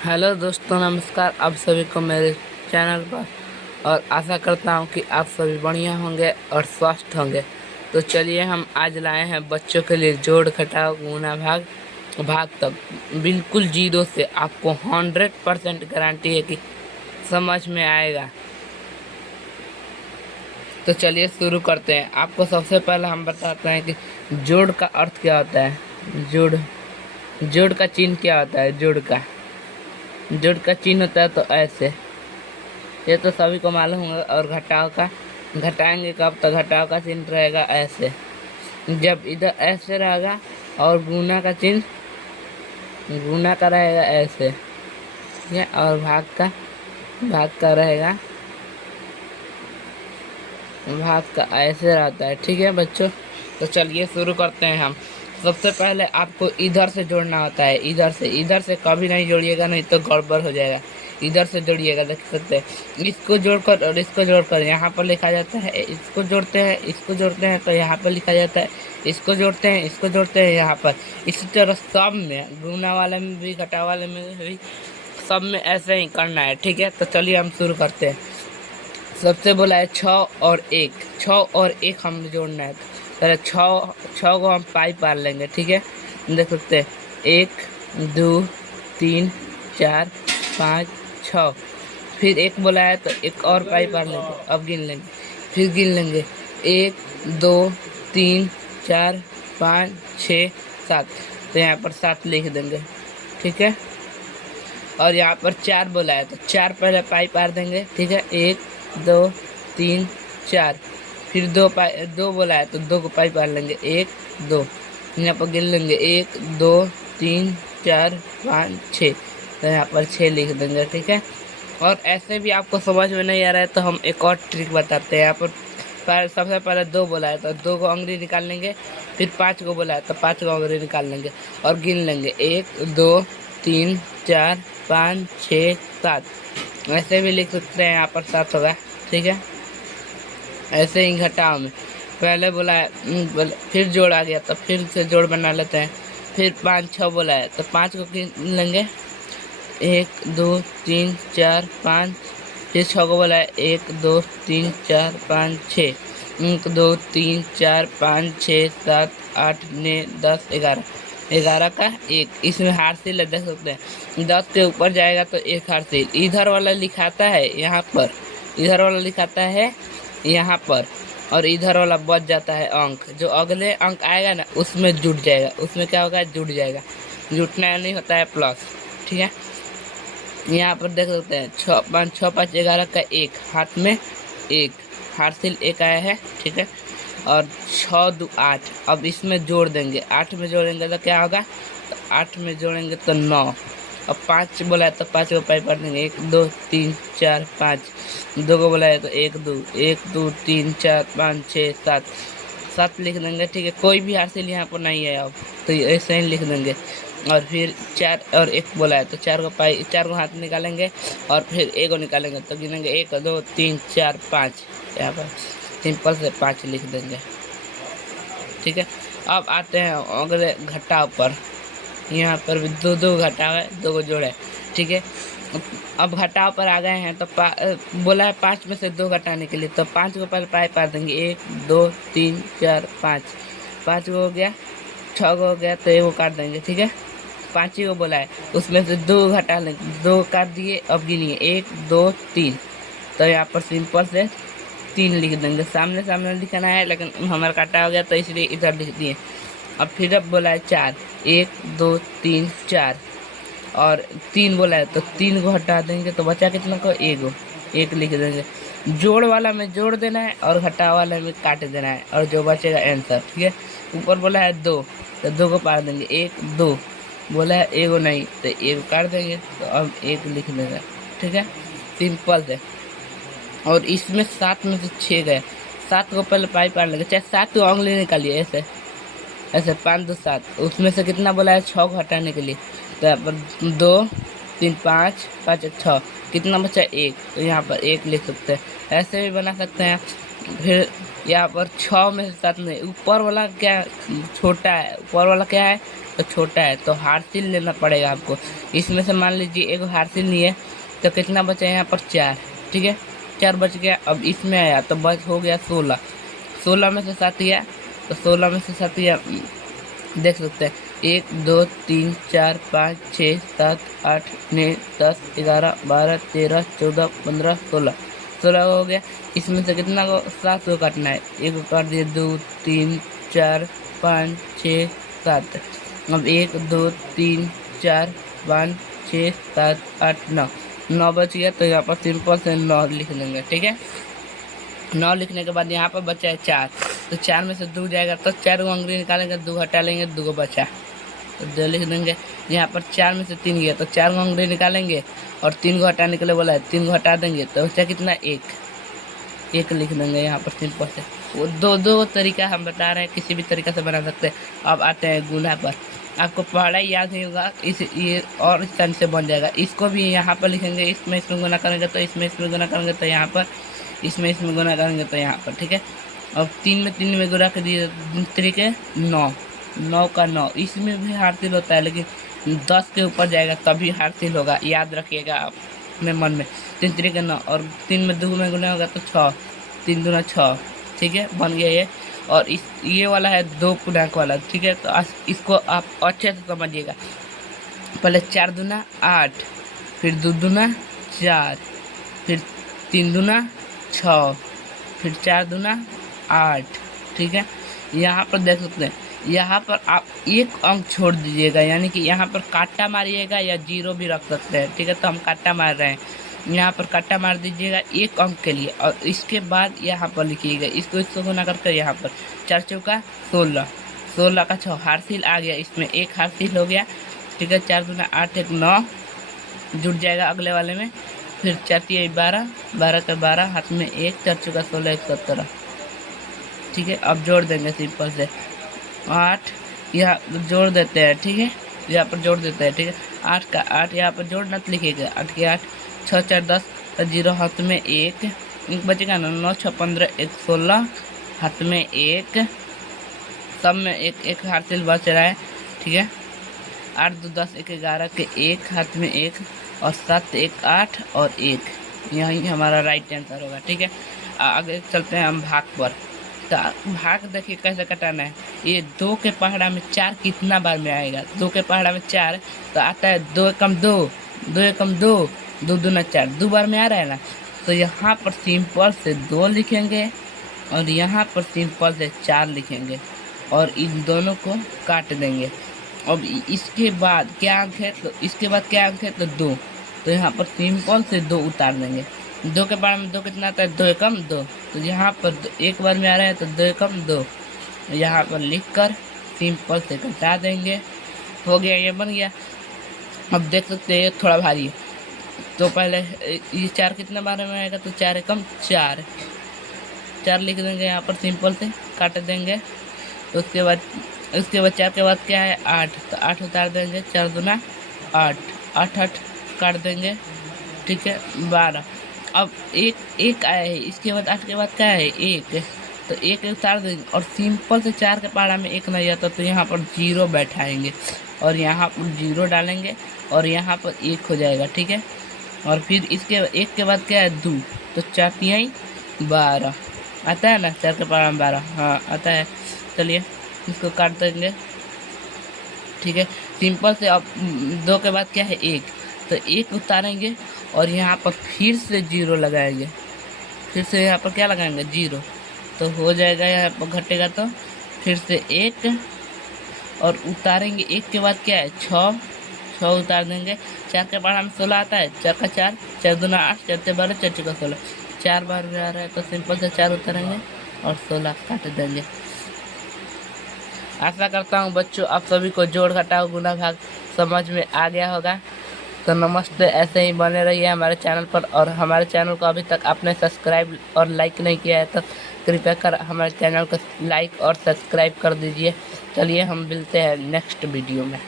Hello दोस्तों, नमस्कार आप सभी को मेरे चैनल पर। और आशा करता हूं कि आप सभी बढ़िया होंगे और स्वस्थ होंगे। तो चलिए, हम आज लाए हैं बच्चों के लिए जोड़ घटाव गुणा भाग भाग तक बिल्कुल जीरो से। आपको 100% गारंटी है कि समझ में आएगा। तो चलिए शुरू करते हैं। आपको सबसे पहले हम बताते हैं कि जोड़ का अर्थ क्या होता है। जोड़ जोड़ का चिन्ह क्या होता है। जोड़ का चिन्ह होता है तो ऐसे, ये तो सभी को मालूम होगा। और घटाव का, घटाएंगे कब, तो घटाव का चिन्ह रहेगा ऐसे, जब इधर ऐसे रहेगा। और गुना का रहेगा ऐसे, ठीक है। और भाग का रहेगा, भाग का ऐसे रहता है, ठीक है बच्चों। तो चलिए शुरू करते हैं हम। सबसे पहले आपको इधर से जोड़ना होता है। इधर से कभी नहीं जोड़िएगा, नहीं तो गड़बड़ हो जाएगा। इधर से जोड़िएगा, देख सकते हैं। इसको जोड़कर और इसको जोड़कर यहाँ पर लिखा जाता है। इसको जोड़ते हैं तो यहाँ पर लिखा जाता है। इसको जोड़ते हैं यहाँ पर। इसी तरह सब में, गुना वाले में भी, घटाव वाले में भी, सब में ऐसे ही करना है, ठीक है। तो चलिए हम शुरू करते हैं। सबसे बोला है 6 और 1 हम जोड़ना है। पहले 6 को हम पाई पार लेंगे, ठीक है। देख सकते हैं 1 2 3 4 5 6। फिर 1 बोला है तो एक और पाई पार लेंगे। अब गिन लेंगे, फिर गिन लेंगे 1 2 3 4 5 6 7। तो यहाँ पर 7 लिख देंगे, ठीक है। और यहाँ पर 4 बोला है तो 4 पहले पाई पार देंगे, ठीक है। 1 2 3 4। फिर 2 बोला है तो 2 को पाई पार लेंगे, 1 2। यहाँ पर गिन लेंगे 1 2 3 4 5 6। तो यहाँ पर 6 लिख देंगे, ठीक है। और ऐसे भी आपको समझ में नहीं आ रहा है तो हम एक और ट्रिक बताते हैं। यहाँ पर सबसे पहले 2 बोला है तो 2 को अंगुली निकाल लेंगे। फिर 5 को बोला है तो 5 को अंगुली निकाल लेंगे और गिन लेंगे 1 2 3 4 5 6 7। ऐसे भी लिख सकते हैं, यहाँ पर 7 होगा, ठीक है। ऐसे ही घटाव में पहले बोला है, फिर जोड़ आ गया तो फिर से जोड़ बना लेते हैं। फिर 5 6 बोला है तो 5 को गिन लेंगे, 1 2 3 4 5। फिर 6 को बोला है 1 2 3 4 5 6। 1 2 3 4 5 6 7 8 9 10 11। 11 का 1, इसमें हारसिल देख सकते हैं। 10 के ऊपर जाएगा तो 1 हारसिल इधर वाला लिखाता है यहाँ पर, इधर वाला लिखाता है यहाँ पर। और इधर वाला बच जाता है अंक। जो अगले अंक आएगा ना उसमें जुट जाएगा। उसमें क्या होगा, जुट जाएगा। जुटना नहीं होता है प्लस, ठीक है। यहाँ पर देख सकते हैं 6 5 11 का 1, हाथ में 1, हारसिल 1 आया है, ठीक है। और 6 2 8। अब इसमें जोड़ देंगे, 8 में जोड़ेंगे तो क्या होगा, तो 8 में जोड़ेंगे तो 9। अब 5 बोला है तो 5 को पाई पढ़ देंगे, 1 2 3 4 5। 2 को बोला है तो 1 2 3 4 5 6 7। 7 लिख देंगे, ठीक है। कोई भी हासिल यहाँ पर नहीं है अब, तो ऐसे ही लिख देंगे। और फिर 4 और 1 बोला है तो 4 को हाथ में निकालेंगे और फिर 1 को निकालेंगे तो गिनेंगे 1 2 3 4 5। यहाँ पर सिंपल से 5 लिख देंगे, ठीक है। अब आते हैं अगले घटाव पर। यहाँ पर भी 2 घटाव है, 2 को जोड़े, ठीक है। अब घटाव पर आ गए हैं तो बोला है 5 में से 2 घटाने के लिए, तो 5 को पहले पाई पार देंगे, 1 2 3 4 5। 5 को हो गया, 6 को हो गया तो 1 को काट देंगे, ठीक है। 5 ही को बोला है, उसमें से 2 घटा लेंगे, 2 काट दिए। अब गिनिए 1 2 3। तो यहाँ पर सिंपल से 3 लिख देंगे। सामने लिखना है लेकिन हमारा काटा हो गया तो इसलिए इधर लिख दिए। अब फिर अब बोला है 4, 1 2 3 4। और 3 बोला है तो 3 को हटा देंगे तो बचा कितना को, 1 लिख देंगे। जोड़ वाला में जोड़ देना है और घटाव वाला में काट देना है, और जो बचेगा आंसर, ठीक है। ऊपर बोला है 2 तो 2 को पार देंगे, 1 2। बोला है 1 नहीं तो 1 काट देंगे, तो अब 1 लिख देंगे, ठीक है। सिंपल है। और इसमें 7 में से 6 गए, 7 को पहले पाई पार लेंगे, चाहे 7 को उंगली निकालिए ऐसे ऐसे, 5 2 7। उसमें से कितना बोला है, 6 को हटाने के लिए। तो यहाँ पर 2 3 5 5 6, कितना बचा, 1। तो यहाँ पर 1 लिख सकते हैं। ऐसे भी बना सकते हैं। फिर यहाँ पर 6 में से 7 नहीं, ऊपर वाला क्या छोटा है, ऊपर वाला क्या है तो छोटा है, तो हार्सिल लेना पड़ेगा आपको। इसमें से मान लीजिए एक हार्सिल नहीं है तो कितना बचा यहाँ पर 4, ठीक है 4 बच गया। अब इसमें आया तो बच हो गया 16, 16 में से 7 गया तो 16 में से 7 गया, देख सकते हैं 1 2 3 4 5 6 7 8 9 10 11 12 13 14 15 16, 16 हो गया। इसमें से कितना को 7 को काटना है, एक को काट दिया 2 3 4 5 6 7। अब 1 2 3 4 5 6 7 8 9, 9 बच गया तो यहाँ पर सिंपल से 9 लिख लेंगे, ठीक है। 9 लिखने के बाद यहाँ पर बचा है 4, तो 4 में से 2 जाएगा तो 4 को अंग्रेजी निकालेंगे, 2 हटा लेंगे, 2 को बचा तो 2 लिख देंगे। यहाँ पर 4 में से 3 गया तो 4 को अंग्रेजी निकालेंगे और 3 को हटाने के लिए बोला है, 3 को हटा देंगे तो बचा कितना 1 लिख देंगे यहाँ पर सिंपल से। वो दो तरीका हम बता रहे हैं, किसी भी तरीका से बना सकते हैं। अब आते हैं गुना पर, आपको पढ़ाई याद नहीं होगा ये और इस तरह से बन जाएगा। इसको भी यहाँ पर लिखेंगे, इसमें गुना करेंगे तो इसमें गुना करेंगे तो यहाँ पर, इसमें गुना करेंगे तो यहाँ पर, ठीक है। अब 3 में गुना कर दिए 3 9, 9 का 9, इसमें भी हार्सिल होता है लेकिन 10 के ऊपर जाएगा तभी हार्सिल होगा, याद रखिएगा आप अपने मन में। 3 9 और 3 में 2 में गुना होगा तो 6, 3 दूना 6, ठीक है बन गया ये। और ये वाला है 2 पूर्णांक वाला, ठीक है। तो इसको आप अच्छे से समझिएगा। पहले 4 दूना 8, फिर 2 दूना 4, फिर 3 दूना 6, फिर 4 दूना 8, ठीक है। यहाँ पर देख सकते हैं, यहाँ पर आप एक अंक छोड़ दीजिएगा, यानी कि यहाँ पर काटा मारिएगा या 0 भी रख सकते हैं, ठीक है। तो हम काटा मार रहे हैं, यहाँ पर काटा मार दीजिएगा 1 अंक के लिए और इसके बाद यहाँ पर लिखिएगा, इसको गुना करके यहाँ पर 4 चौका 16, 16 का 6 हार्सिल आ गया, इसमें 1 हार्सिल हो गया, ठीक है। 4 दूना 8 1 9 जुड़ जाएगा अगले वाले में, फिर 4 3 12, 12 का 12 हाथ में 1, 4 चौका 16 1 17, ठीक है। अब जोड़ देंगे सिंपल से 8 यहाँ जोड़ देते हैं, ठीक है, यहाँ पर जोड़ देते हैं, ठीक है। 8 का 8 यहाँ पर जोड़ना तो लिखिएगा 8 के 8, 6 4 10, 0 हाथ में 1 बचेगा ना, 9 6 15 1 16 हाथ में 1, सब में 1 हार्सिल बच रहा है, ठीक है। 8 2 10 1 11 के 1 हाथ में 1 और 7 1 8 और 1, यही हमारा राइट आंसर होगा, ठीक है। आगे चलते हैं हम भाग पर। तो भाग देखिए कैसे कटाना है। ये 2 के पहाड़ा में 4 कितना बार में आएगा, 2 के पहाड़ा में 4 तो आता है 2 एकम 2, 2 एकम 2, 2 दूना 4, 2 बार में आ रहा है ना। तो यहाँ पर सिंपल से 2 लिखेंगे और यहाँ पर सिंपल से 4 लिखेंगे और इन दोनों को काट देंगे। अब इसके बाद क्या अंक है, तो इसके बाद क्या अंक है तो 2, तो यहाँ पर सिंपल से 2 उतार देंगे। 2 के बारे में 2 कितना आता है 2 एकम 2, तो यहाँ पर 1 बार में आ रहा है तो 2 एकम 2, यहाँ पर लिखकर सिंपल से घटा देंगे, हो गया, ये बन गया। अब देख सकते हैं ये थोड़ा भारी है, तो पहले ये 4 कितना बार में आएगा तो 4 एकम 4, 4 लिख देंगे, यहाँ पर सिंपल से काट देंगे। उसके बाद 4 के बाद क्या है 8, तो 8 उतार देंगे, 4 दूना 8, 8 8 काट देंगे, ठीक है 12। अब एक आया है, इसके बाद 8 के बाद क्या है 1, तो 1 उतार देंगे और सिंपल से 4 के पहाड़ा में 1 नहीं आता तो यहाँ पर 0 बैठाएंगे और यहाँ पर 0 डालेंगे और यहाँ पर 1 हो जाएगा, ठीक है। और फिर इसके 1 के बाद क्या है 2, तो 4 3 12 आता है ना, 4 के पहाड़ा में 12, हाँ आता है। चलिए इसको काट देंगे, ठीक है सिंपल से। अब 2 के बाद क्या है 1, तो 1 उतारेंगे और यहाँ पर फिर से 0 लगाएंगे, फिर से यहाँ पर क्या लगाएंगे 0, तो हो जाएगा, यहाँ पर घटेगा तो फिर से 1 और उतारेंगे। 1 के बाद क्या है 6 उतार देंगे। 4 के पहाड़ा में 16 आता है, 4 का 4, 4 दूना 8, 4 से 12, 4 चौका 16, 4 बार में आ रहा है तो सिंपल से 4 उतारेंगे और 16 काट देंगे। आशा करता हूँ बच्चों आप सभी को जोड़ घटाव गुना भाग समझ में आ गया होगा। तो नमस्ते, ऐसे ही बने रहिए हमारे चैनल पर, और हमारे चैनल को अभी तक आपने सब्सक्राइब और लाइक नहीं किया है तो कृपया कर हमारे चैनल को लाइक और सब्सक्राइब कर दीजिए। चलिए हम मिलते हैं नेक्स्ट वीडियो में।